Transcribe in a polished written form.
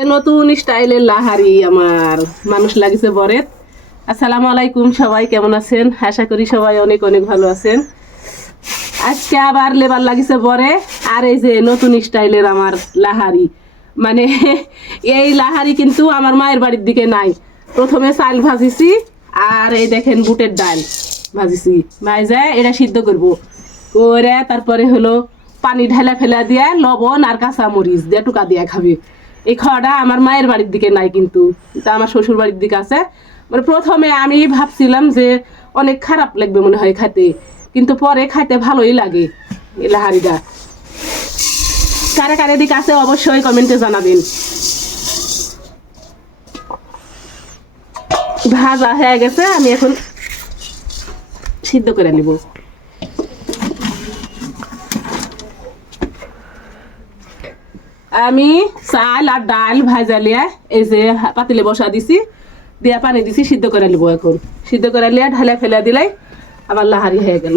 নতুন স্টাইলের লাহারি আমার মানুষ লাগিছে বরে। আসসালামু আলাইকুম, সবাই কেমন আছেন? আশা করি সবাই অনেক অনেক ভালো আছেন। আজকে আবার লেবার লাগিছে বরে। আর এই যে নতুন স্টাইলের আমার লাহারি, মানে এই লাহারি কিন্তু আমার মায়ের বাড়ির দিকে নাই। প্রথমে চাল ভাজিছি, আর এই দেখেন বুটের ডাল ভাজিছি। মায়ে যায় এটা সিদ্ধ করবো করে, তারপরে হলো পানি ঢালা ফেলা দিয়ে লবণ আর কাঁচা মরিচ দিয়ে টুকা দিয়ে খাবে। এই খাওয়াটা আমার মায়ের বাড়ির দিকে নাই, কিন্তু তা আমার শ্বশুর বাড়ির দিকে আছে। মানে প্রথমে আমি ভাবছিলাম যে অনেক খারাপ লাগবে মনে হয় খাইতে, কিন্তু পরে খাইতে ভালোই লাগে এই লাহারিটা। কারে কারে দিকে আছে অবশ্যই কমেন্টে জানাবেন। ভাজা হয়ে গেছে, আমি এখন সিদ্ধ করে নিব। আমি চাল আর ডাল ভাজা লিয়া এই যে পাতিলে বসা দিছি, দিয়া পানি দিছি, সিদ্ধ করে নিব। এখন সিদ্ধ করে লিয়া ঢালা ফেলা দিলাই আমার লাহারি হয়ে গেল।